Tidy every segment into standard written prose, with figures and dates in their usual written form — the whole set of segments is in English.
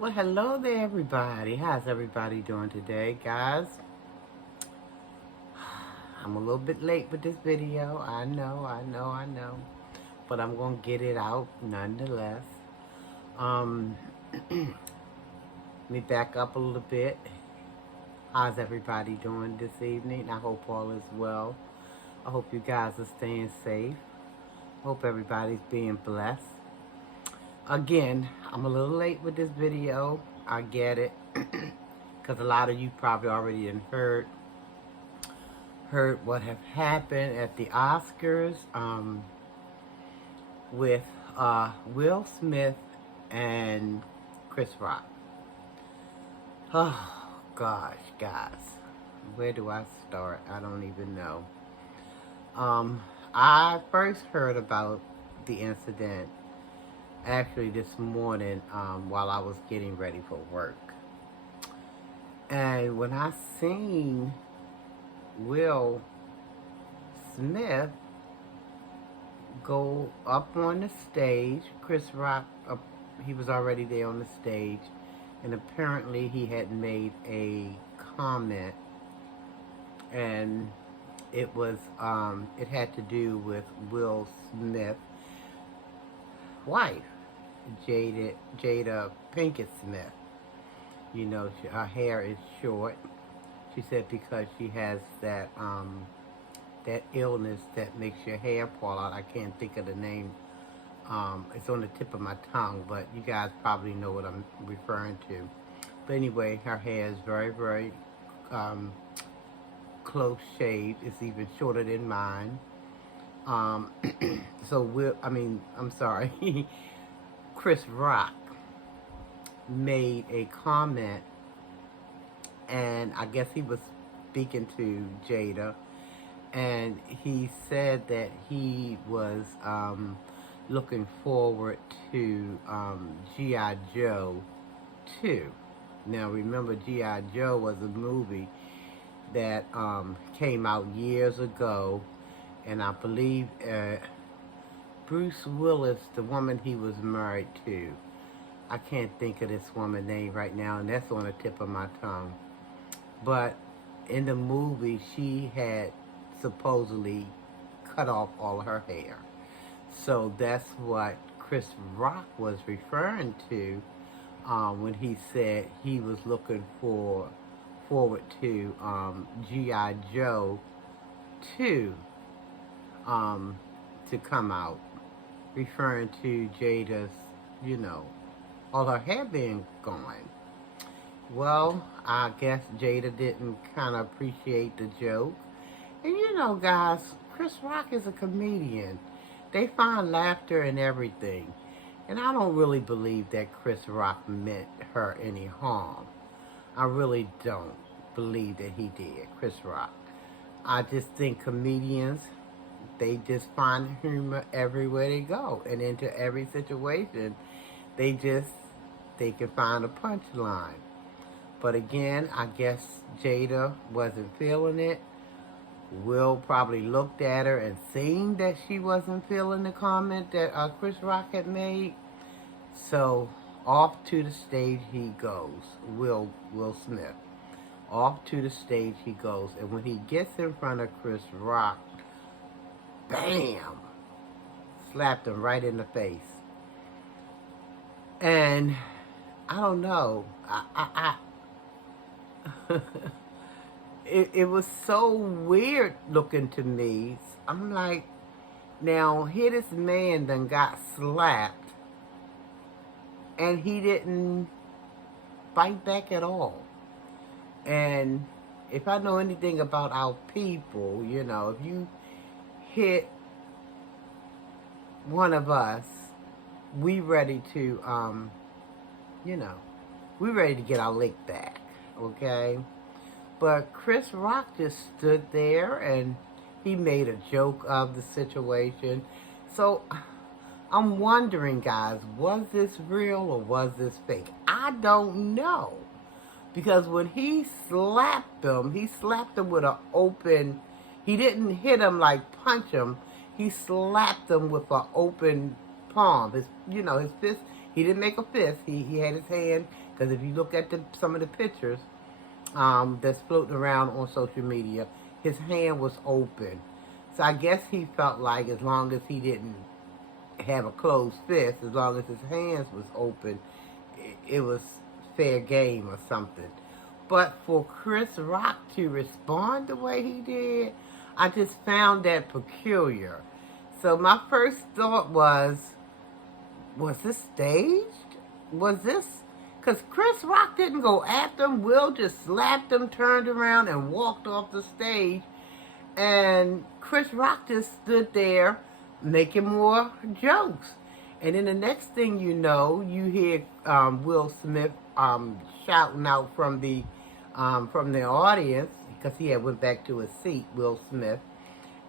Well, hello there, everybody. How's everybody doing today, guys? I'm a little bit late with this video. I know. But I'm going to get it out nonetheless. Um, let me back up a little bit. How's everybody doing this evening? I hope all is well. I hope you guys are staying safe. Hope everybody's being blessed. Again, I'm a little late with this video. I get it. Because a lot of you probably already heard what have happened at the Oscars with Will Smith and Chris Rock. Oh gosh, guys, where do I start? I don't even know. I first heard about the incident actually this morning while I was getting ready for work, and when I seen Will Smith go up on the stage. Chris Rock, he was already there on the stage, and apparently he had made a comment, and it had to do with Will Smith's wife, Jada Pinkett Smith. You know, her hair is short. She said because she has that illness that makes your hair fall out. I can't think of the name. It's on the tip of my tongue, but you guys probably know what I'm referring to. But anyway, her hair is very, very close shaved. It's even shorter than mine. I'm sorry. Chris Rock made a comment, and I guess he was speaking to Jada, and he said that he was looking forward to G.I. Joe 2. Now, remember, G.I. Joe was a movie that came out years ago, and I believe Bruce Willis, the woman he was married to, I can't think of this woman's name right now, and that's on the tip of my tongue. But in the movie, she had supposedly cut off all her hair. So that's what Chris Rock was referring to when he said he was looking forward to G.I. Joe 2 to come out, referring to Jada's, all her hair being gone. Well, I guess Jada didn't kind of appreciate the joke. And guys, Chris Rock is a comedian. They find laughter in everything. And I don't really believe that Chris Rock meant her any harm. I really don't believe that he did, Chris Rock. I just think comedians, they just find humor everywhere they go. And into every situation, they can find a punchline. But again, I guess Jada wasn't feeling it. Will probably looked at her and seen that she wasn't feeling the comment that Chris Rock had made. So off to the stage he goes, Will Smith. Off to the stage he goes. And when he gets in front of Chris Rock, bam! Slapped him right in the face. And I don't know. It was so weird looking to me. I'm like, now here this man done got slapped, and he didn't fight back at all. And if I know anything about our people, if you hit one of us, we ready to, we ready to get our lick back, okay? But Chris Rock just stood there and he made a joke of the situation. So I'm wondering, guys, was this real or was this fake? I don't know. Because when he slapped him with an open, he didn't hit him like punch him. He slapped him with an open palm. His fist, He didn't make a fist. He had his hand, because if you look at some of the pictures that's floating around on social media, his hand was open. So I guess he felt like as long as he didn't have a closed fist, as long as his hands was open, it was fair game or something. But for Chris Rock to respond the way he did, I just found that peculiar. So my first thought was this staged? Was this... Because Chris Rock didn't go after him. Will just slapped him, turned around, and walked off the stage. And Chris Rock just stood there making more jokes. And then the next thing you know, you hear Will Smith shouting out from the audience, because he had went back to his seat, Will Smith.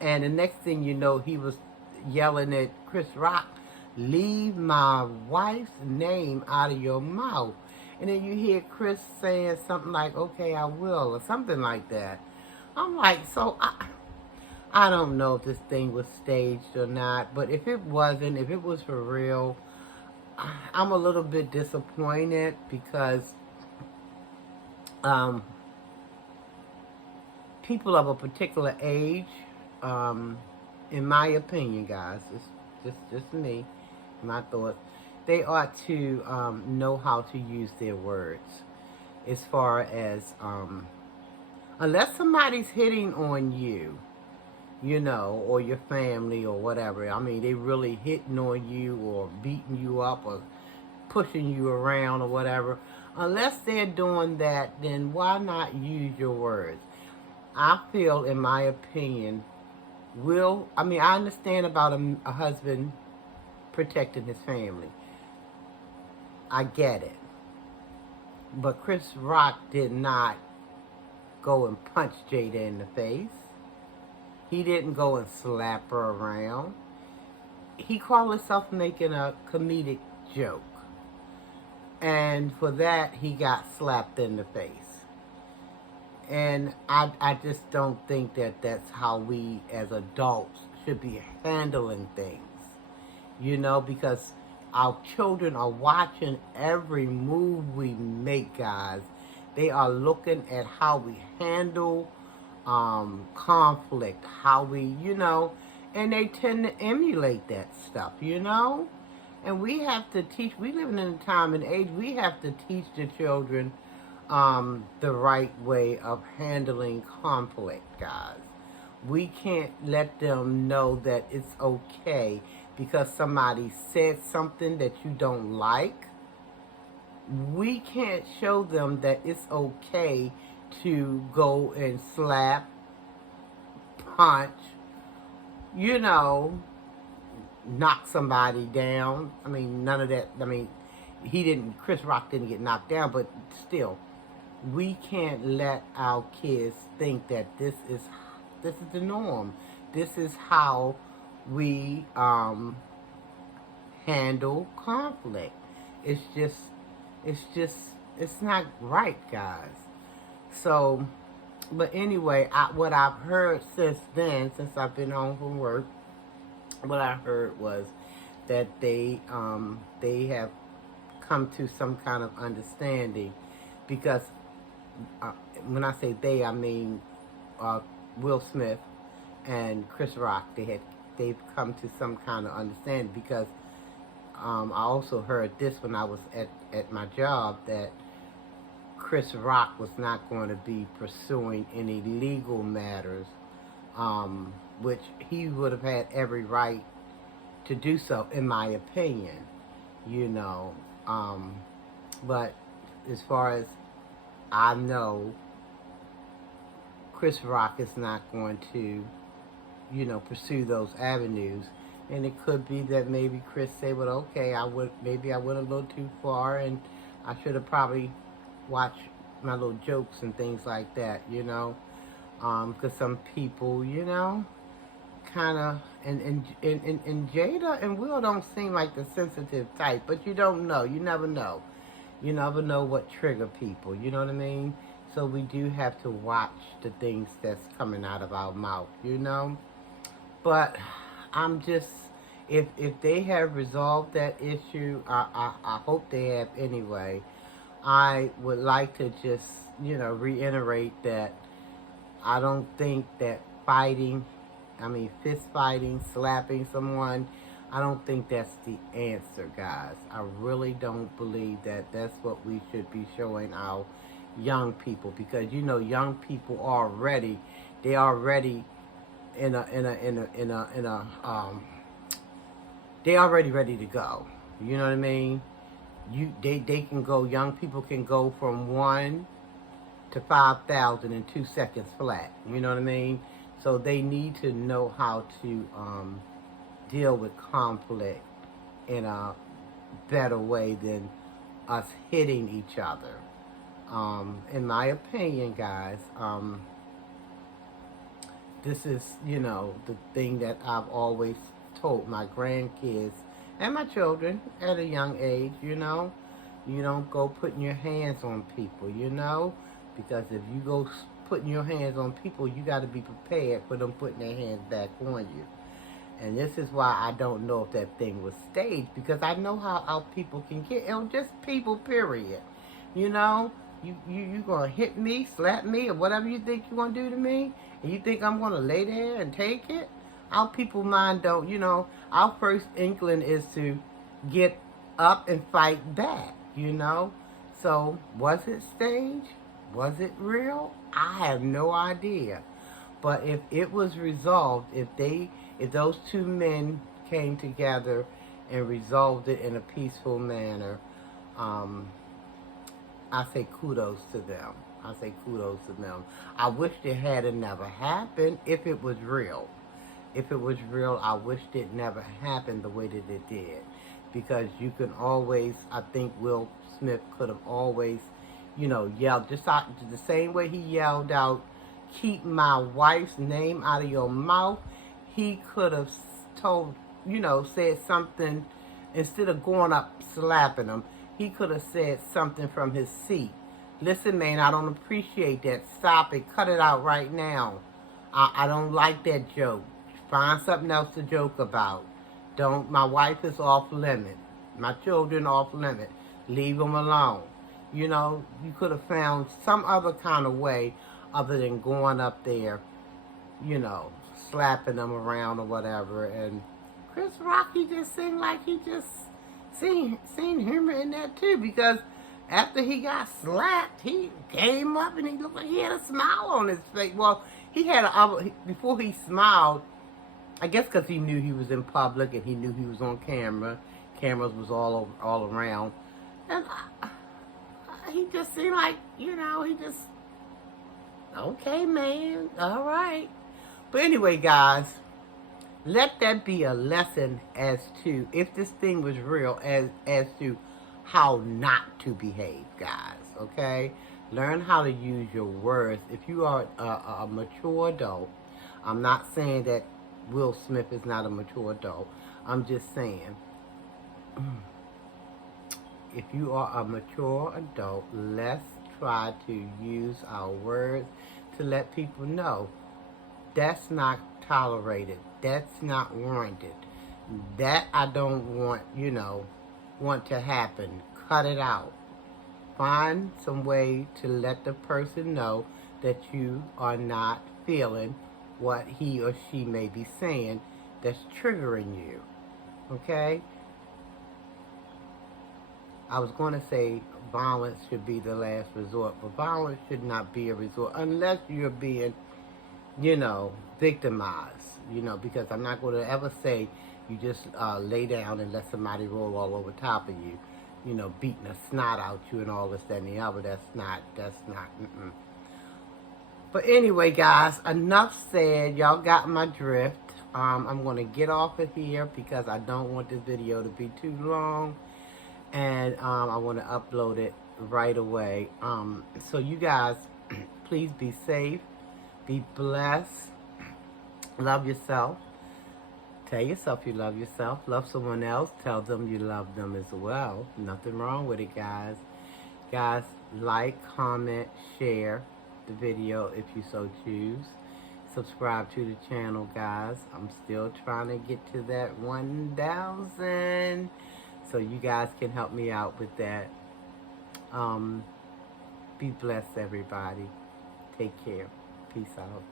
And the next thing you know, he was yelling at Chris Rock, "Leave my wife's name out of your mouth." And then you hear Chris saying something like, "Okay, I will," or something like that. I'm like, so I don't know if this thing was staged or not, but if it wasn't, if it was for real, I'm a little bit disappointed, because people of a particular age, in my opinion, guys, it's just me, my thoughts, they ought to know how to use their words. As far as, unless somebody's hitting on you, you know, or your family or whatever. I mean, they really hitting on you or beating you up or pushing you around or whatever. Unless they're doing that, then why not use your words? I feel, in my opinion, I understand about a husband protecting his family. I get it. But Chris Rock did not go and punch Jada in the face. He didn't go and slap her around. He called himself making a comedic joke. And for that, he got slapped in the face. And I just don't think that that's how we as adults should be handling things. You know, because our children are watching every move we make, guys. They are looking at how we handle conflict, how we, you know, and they tend to emulate that stuff, you know? And we have to teach, we live in a time and age, we have to teach the children the right way of handling conflict, guys. We can't let them know that it's okay because somebody said something that you don't like. We can't show them that it's okay to go and slap, punch, you know, knock somebody down. I mean, none of that. I mean, Chris Rock didn't get knocked down, but still, we can't let our kids think that this is the norm. This is how we handle conflict. It's not right, guys. So, but anyway, what I've heard since then, since I've been home from work, what I heard was that they have come to some kind of understanding, because when I say they, I mean Will Smith and Chris Rock. They've come to some kind of understanding, because I also heard this when I was at my job, that Chris Rock was not going to be pursuing any legal matters, which he would have had every right to do so, in my opinion, you know. But as far as I know, Chris Rock is not going to, you know, pursue those avenues. And it could be that maybe Chris say, well, okay, maybe I went a little too far, and I should have probably watched my little jokes and things like that, you know. Because some people, you know, kind of, and Jada and Will don't seem like the sensitive type, but you don't know. You never know. You never know what trigger people, you know what I mean? So we do have to watch the things that's coming out of our mouth, you know? But I'm just, if they have resolved that issue, I hope they have anyway. I would like to just, reiterate that I don't think that fighting, fist fighting, slapping someone, I don't think that's the answer, guys. I really don't believe that that's what we should be showing our young people, because young people already, they already they already ready to go. You know what I mean? They can go. Young people can go from 1 to 5,000 in 2 seconds flat. You know what I mean? So they need to know how to deal with conflict in a better way than us hitting each other. In my opinion, guys, this is, the thing that I've always told my grandkids and my children at a young age, you don't go putting your hands on people, because if you go putting your hands on people, you got to be prepared for them putting their hands back on you. And this is why I don't know if that thing was staged, because I know how people can get, just people, period. You gonna hit me, slap me, or whatever you think you're gonna do to me, and you think I'm gonna lay there and take it? Our people mind don't, our first inkling is to get up and fight back, So, was it staged? Was it real? I have no idea. But if it was resolved, if those two men came together and resolved it in a peaceful manner, I say kudos to them. I wish it had never happened if it was real. If it was real, I wished it never happened the way that it did. Because you can always, I think Will Smith could have always, yelled, just out, the same way he yelled out, "Keep my wife's name out of your mouth." He could have told, said something, instead of going up slapping him, he could have said something from his seat. "Listen, man, I don't appreciate that. Stop it. Cut it out right now. I don't like that joke. Find something else to joke about. My wife is off limit. My children off limit. Leave them alone." You could have found some other kind of way other than going up there, slapping them around or whatever. And Chris Rock, he just seemed like he just seen humor in that too, because after he got slapped, he came up and he looked like he had a smile on his face. Well, before he smiled, I guess because he knew he was in public and he knew he was on camera. Cameras was all around. And he just seemed like, he just, okay, man, all right. But anyway, guys, let that be a lesson as to, if this thing was real, as to how not to behave, guys, okay? Learn how to use your words. If you are a mature adult, I'm not saying that Will Smith is not a mature adult. I'm just saying, if you are a mature adult, let's try to use our words to let people know that's not tolerated. That's not warranted. That I don't want to happen. Cut it out. Find some way to let the person know that you are not feeling what he or she may be saying that's triggering you. Okay? I was going to say violence should be the last resort, but violence should not be a resort unless you're being, victimized, because I'm not going to ever say you just lay down and let somebody roll all over top of you, beating the snot out you and all this, that, and the other. That's not, But anyway, guys, enough said. Y'all got my drift. I'm going to get off of here because I don't want this video to be too long. And I want to upload it right away. So you guys, please be safe. Be blessed. Love yourself. Tell yourself you love yourself. Love someone else. Tell them you love them as well. Nothing wrong with it, guys. Guys, like, comment, share the video if you so choose. subscribe to the channel, guys. I'm still trying to get to that 1,000. So you guys can help me out with that. Be blessed, everybody. Take care. Peace out.